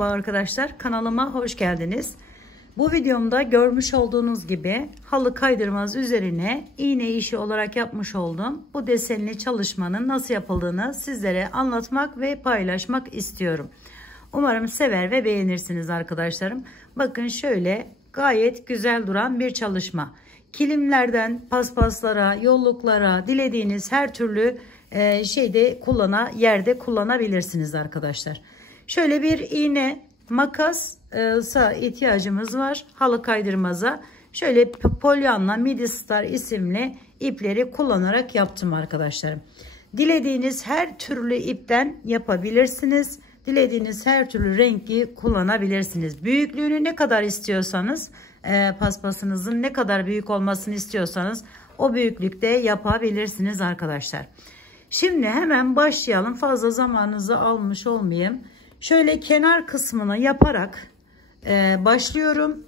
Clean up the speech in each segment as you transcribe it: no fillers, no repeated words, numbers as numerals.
Merhaba arkadaşlar, kanalıma hoş geldiniz. Bu videomda görmüş olduğunuz gibi halı kaydırmaz üzerine iğne işi olarak yapmış olduğum bu desenli çalışmanın nasıl yapıldığını sizlere anlatmak ve paylaşmak istiyorum. Umarım sever ve beğenirsiniz arkadaşlarım. Bakın şöyle gayet güzel duran bir çalışma. Kilimlerden paspaslara, yolluklara, dilediğiniz her türlü yerde kullanabilirsiniz arkadaşlar. Şöyle bir iğne, makasa ihtiyacımız var. Halı kaydırmaza şöyle Polyanna Midi Star isimli ipleri kullanarak yaptım arkadaşlarım. Dilediğiniz her türlü ipten yapabilirsiniz. Dilediğiniz her türlü rengi kullanabilirsiniz. Büyüklüğünü ne kadar istiyorsanız, paspasınızın ne kadar büyük olmasını istiyorsanız o büyüklükte yapabilirsiniz arkadaşlar. Şimdi hemen başlayalım. Fazla zamanınızı almış olmayayım. Şöyle kenar kısmını yaparak başlıyorum.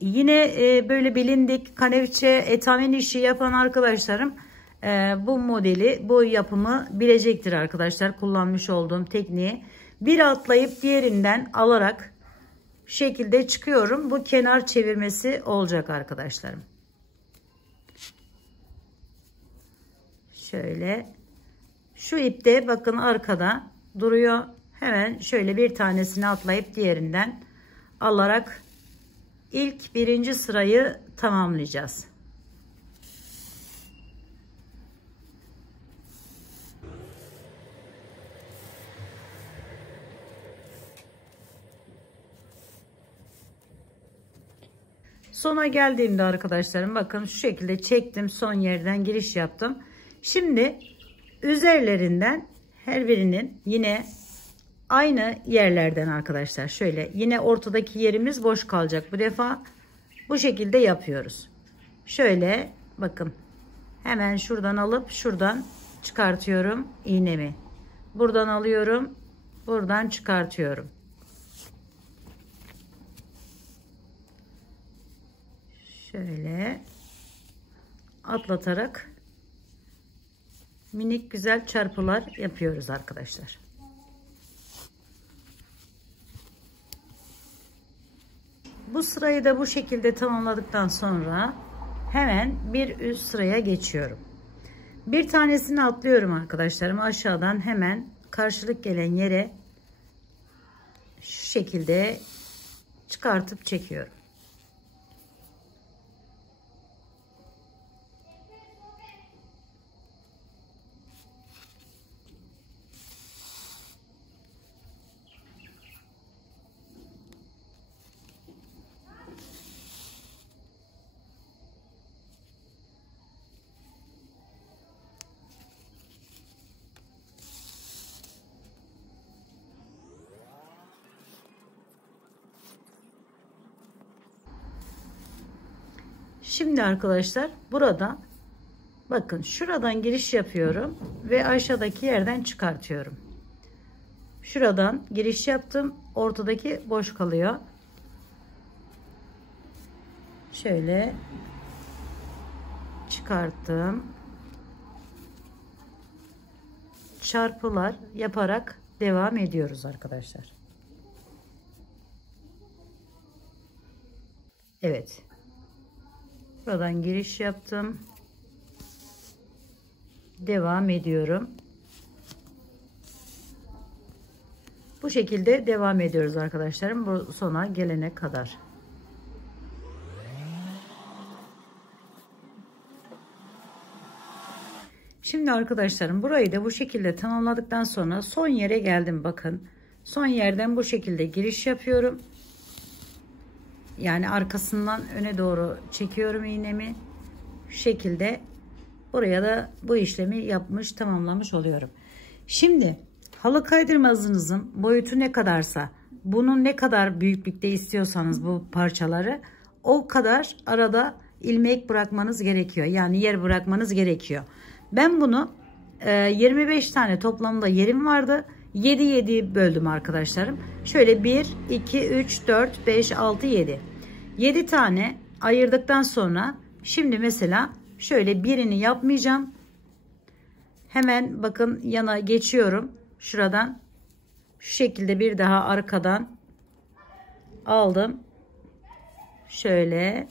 Yine böyle bilindik kanevçe etamin işi yapan arkadaşlarım bu modeli, bu yapımı bilecektir arkadaşlar. Kullanmış olduğum tekniği. Bir atlayıp diğerinden alarak şekilde çıkıyorum. Bu kenar çevirmesi olacak arkadaşlarım. Şöyle şu ipte bakın arkada duruyor. Hemen şöyle bir tanesini atlayıp diğerinden alarak ilk birinci sırayı tamamlayacağız. Sona geldiğimde arkadaşlarım bakın şu şekilde çektim, son yerden giriş yaptım. Şimdi üzerlerinden her birinin yine aynı yerlerden arkadaşlar şöyle yine ortadaki yerimiz boş kalacak. Bu defa bu şekilde yapıyoruz. Şöyle bakın hemen şuradan alıp şuradan çıkartıyorum iğnemi. Buradan alıyorum, buradan çıkartıyorum. Şöyle atlatarak minik güzel çarpılar yapıyoruz arkadaşlar. Bu sırayı da bu şekilde tamamladıktan sonra hemen bir üst sıraya geçiyorum. Bir tanesini atlıyorum arkadaşlarım. Aşağıdan hemen karşılık gelen yere şu şekilde çıkartıp çekiyorum. Şimdi arkadaşlar burada bakın şuradan giriş yapıyorum ve aşağıdaki yerden çıkartıyorum. Şuradan giriş yaptım. Ortadaki boş kalıyor. Şöyle çıkarttım. Çarpılar yaparak devam ediyoruz arkadaşlar. Evet. Buradan giriş yaptım. Devam ediyorum. Bu şekilde devam ediyoruz arkadaşlarım. Bu sona gelene kadar. Şimdi arkadaşlarım burayı da bu şekilde tamamladıktan sonra son yere geldim. Bakın. Son yerden bu şekilde giriş yapıyorum. Yani arkasından öne doğru çekiyorum iğnemi. Şu şekilde buraya da bu işlemi yapmış, tamamlamış oluyorum. Şimdi halı kaydırmazınızın boyutu ne kadarsa, bunun ne kadar büyüklükte istiyorsanız bu parçaları o kadar arada ilmek bırakmanız gerekiyor. Yani yer bırakmanız gerekiyor. Ben bunu 25 tane toplamda yerim vardı. 7 böldüm arkadaşlarım. Şöyle 1, 2, 3, 4, 5, 6, 7. 7 tane ayırdıktan sonra şimdi mesela şöyle birini yapmayacağım. Hemen bakın yana geçiyorum. Şuradan Şu şekilde bir daha arkadan aldım. Şöyle.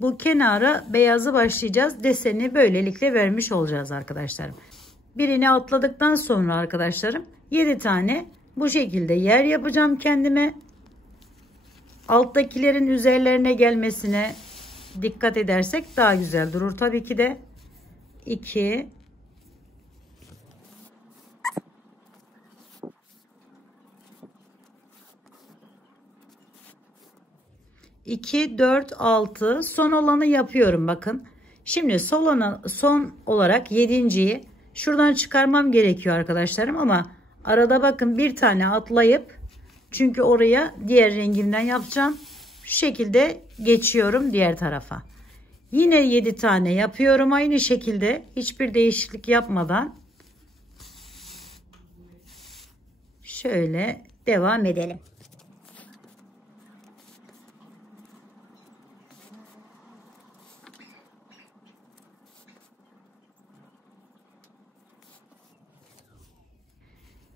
Bu kenara beyazı başlayacağız. Deseni böylelikle vermiş olacağız arkadaşlarım. Birini atladıktan sonra arkadaşlarım 7 tane bu şekilde yer yapacağım kendime. Alttakilerin üzerlerine gelmesine dikkat edersek daha güzel durur. Tabii ki de 2 2 4 6 son olanı yapıyorum bakın. Şimdi son olarak 7.'yi şuradan çıkarmam gerekiyor arkadaşlarım ama arada bakın bir tane atlayıp, çünkü oraya diğer rengimden yapacağım. Şu şekilde geçiyorum diğer tarafa. Yine 7 tane yapıyorum aynı şekilde, hiçbir değişiklik yapmadan. Şöyle devam edelim.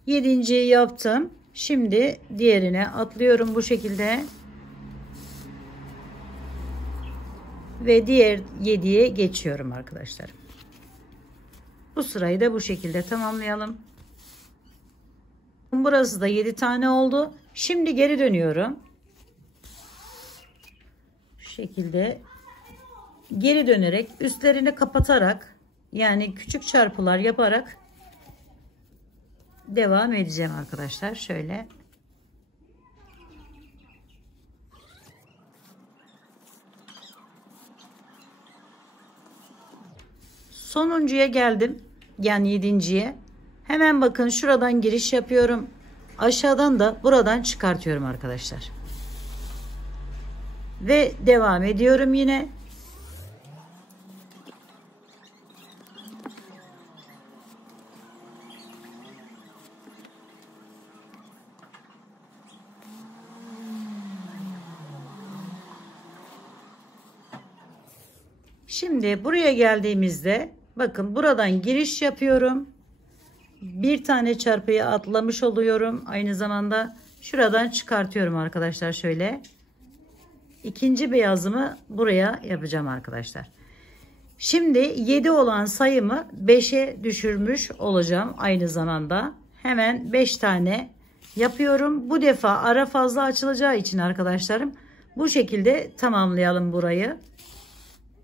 Yedinciyi yaptım. Şimdi diğerine atlıyorum bu şekilde. Ve diğer 7'ye geçiyorum arkadaşlar. Bu sırayı da bu şekilde tamamlayalım. Burası da 7 tane oldu. Şimdi geri dönüyorum. Şu şekilde geri dönerek üstlerini kapatarak, yani küçük çarpılar yaparak devam edeceğim arkadaşlar. Şöyle. Sonuncuya geldim. Yani 7.'ye. Hemen bakın şuradan giriş yapıyorum. Aşağıdan da buradan çıkartıyorum arkadaşlar. Ve devam ediyorum yine. Şimdi buraya geldiğimizde bakın buradan giriş yapıyorum. Bir tane çarpıyı atlamış oluyorum. Aynı zamanda şuradan çıkartıyorum arkadaşlar şöyle. İkinci beyazımı buraya yapacağım arkadaşlar. Şimdi 7 olan sayımı 5'e düşürmüş olacağım aynı zamanda. Hemen 5 tane yapıyorum. Bu defa ara fazla açılacağı için arkadaşlarım bu şekilde tamamlayalım burayı.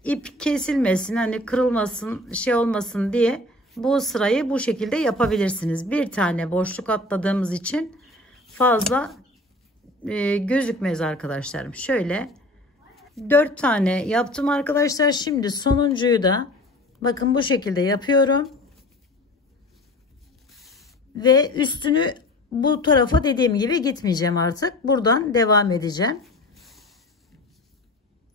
İp kesilmesin, hani kırılmasın, şey olmasın diye bu sırayı bu şekilde yapabilirsiniz. Bir tane boşluk atladığımız için fazla gözükmez arkadaşlarım. Şöyle 4 tane yaptım arkadaşlar. Şimdi sonuncuyu da bakın bu şekilde yapıyorum. Ve üstünü bu tarafa dediğim gibi gitmeyeceğim artık. Buradan devam edeceğim.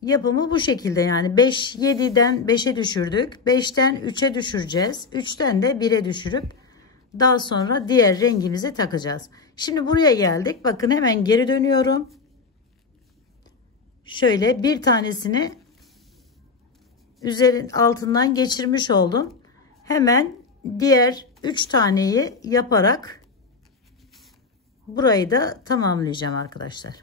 Yapımı bu şekilde, yani 7'den 5'e düşürdük. 5'ten 3'e düşüreceğiz. 3'ten de 1'e düşürüp daha sonra diğer rengimizi takacağız. Şimdi buraya geldik. Bakın hemen geri dönüyorum. Şöyle bir tanesini üzerin altından geçirmiş oldum. Hemen diğer 3 taneyi yaparak burayı da tamamlayacağım arkadaşlar.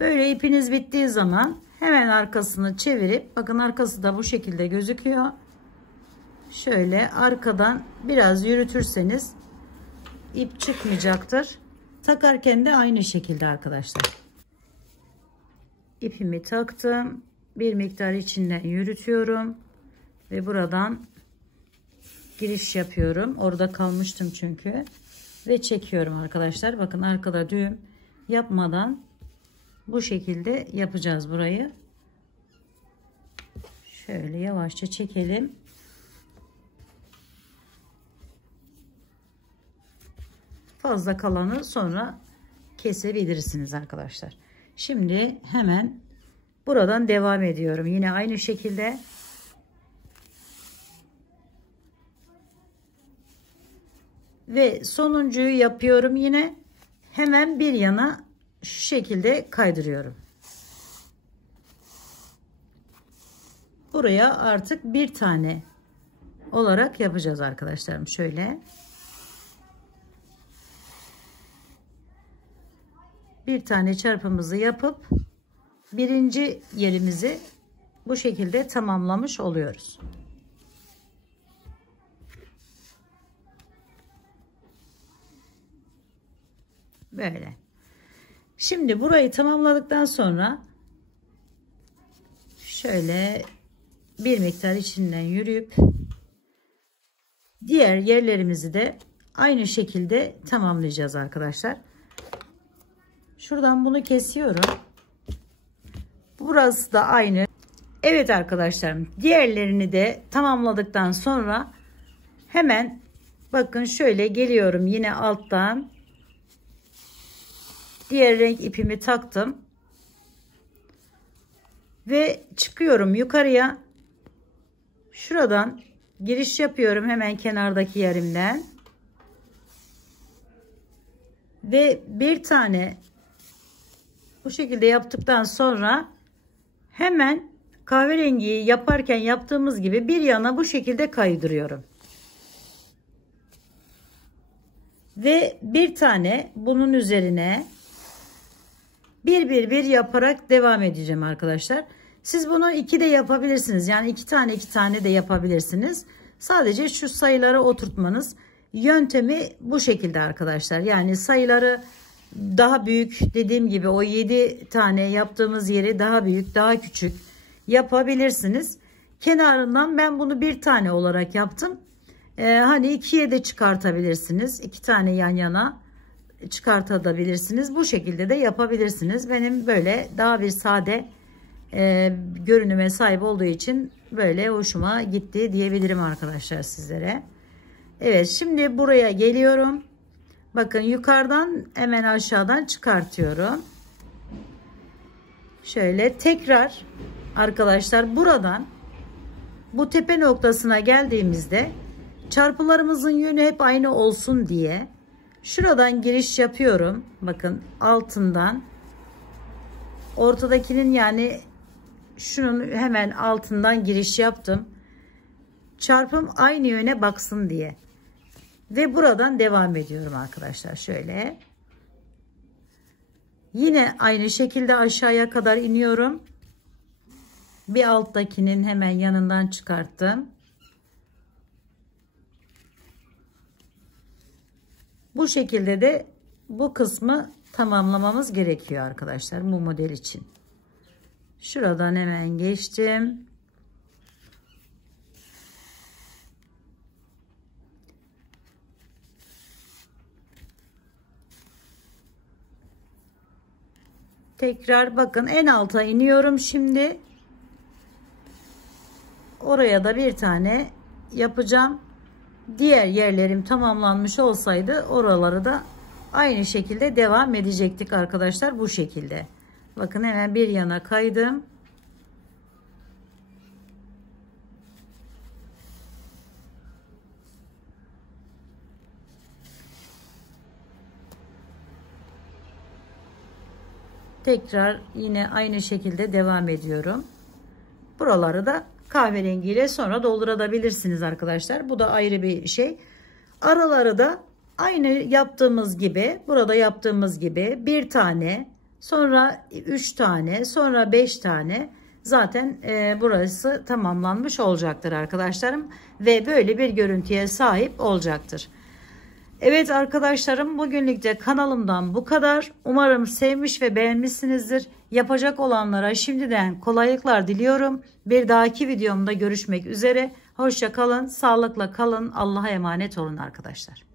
Böyle ipiniz bittiği zaman hemen arkasını çevirip, bakın arkası da bu şekilde gözüküyor. Şöyle arkadan biraz yürütürseniz ip çıkmayacaktır. Takarken de aynı şekilde arkadaşlar. İpimi taktım. Bir miktar içinden yürütüyorum. Ve buradan giriş yapıyorum. Orada kalmıştım çünkü. Ve çekiyorum arkadaşlar. Bakın arkada düğüm yapmadan bu şekilde yapacağız burayı. Şöyle yavaşça çekelim. Fazla kalanı sonra kesebilirsiniz arkadaşlar. Şimdi hemen buradan devam ediyorum. Yine aynı şekilde. Ve sonuncuyu yapıyorum yine. Hemen bir yana şu şekilde kaydırıyorum. buraya artık bir tane olarak yapacağız arkadaşlarım. Şöyle bir tane çarpımızı yapıp birinci yerimizi bu şekilde tamamlamış oluyoruz. Böyle. Şimdi burayı tamamladıktan sonra şöyle bir miktar içinden yürüyüp diğer yerlerimizi de aynı şekilde tamamlayacağız arkadaşlar. Şuradan bunu kesiyorum. Burası da aynı. Evet arkadaşlarım, diğerlerini de tamamladıktan sonra hemen bakın şöyle geliyorum, yine alttan diğer renk ipimi taktım ve çıkıyorum yukarıya. Şuradan giriş yapıyorum hemen kenardaki yerimden ve bir tane bu şekilde yaptıktan sonra hemen kahverengiyi yaparken yaptığımız gibi bir yana bu şekilde kaydırıyorum ve bir tane bunun üzerine bir yaparak devam edeceğim arkadaşlar. Siz bunu 2 de yapabilirsiniz. Yani 2 tane de yapabilirsiniz. Sadece şu sayıları oturtmanız yöntemi bu şekilde arkadaşlar. Yani sayıları daha büyük, dediğim gibi o 7 tane yaptığımız yeri daha büyük, daha küçük yapabilirsiniz. Kenarından ben bunu bir tane olarak yaptım. Hani 2'ye de çıkartabilirsiniz. 2 tane yan yana çıkartabilirsiniz. Bu şekilde de yapabilirsiniz. Benim böyle daha bir sade görünüme sahip olduğu için böyle hoşuma gitti diyebilirim arkadaşlar sizlere. Evet, şimdi buraya geliyorum. Bakın yukarıdan hemen aşağıdan çıkartıyorum. Şöyle tekrar arkadaşlar buradan bu tepe noktasına geldiğimizde çarpılarımızın yönü hep aynı olsun diye şuradan giriş yapıyorum. Bakın altından ortadakinin, yani şunun hemen altından giriş yaptım. Çarpım aynı yöne baksın diye. Ve buradan devam ediyorum arkadaşlar. Şöyle. Yine aynı şekilde aşağıya kadar iniyorum. Bir alttakinin hemen yanından çıkarttım. Bu şekilde de bu kısmı tamamlamamız gerekiyor arkadaşlar bu model için. Şuradan hemen geçtim. Tekrar bakın en alta iniyorum şimdi. Oraya da bir tane yapacağım. Diğer yerlerim tamamlanmış olsaydı oraları da aynı şekilde devam edecektik arkadaşlar, bu şekilde. Bakın hemen bir yana kaydım. Tekrar yine aynı şekilde devam ediyorum. Buraları da kahverengiyle sonra doldurabilirsiniz arkadaşlar. Bu da ayrı bir şey. Araları da aynı yaptığımız gibi, burada yaptığımız gibi bir tane, sonra 3 tane, sonra 5 tane, zaten burası tamamlanmış olacaktır arkadaşlarım ve böyle bir görüntüye sahip olacaktır. Evet arkadaşlarım, bugünlük de kanalımdan bu kadar. Umarım sevmiş ve beğenmişsinizdir. Yapacak olanlara şimdiden kolaylıklar diliyorum. Bir dahaki videomda görüşmek üzere. Hoşça kalın, sağlıkla kalın. Allah'a emanet olun arkadaşlar.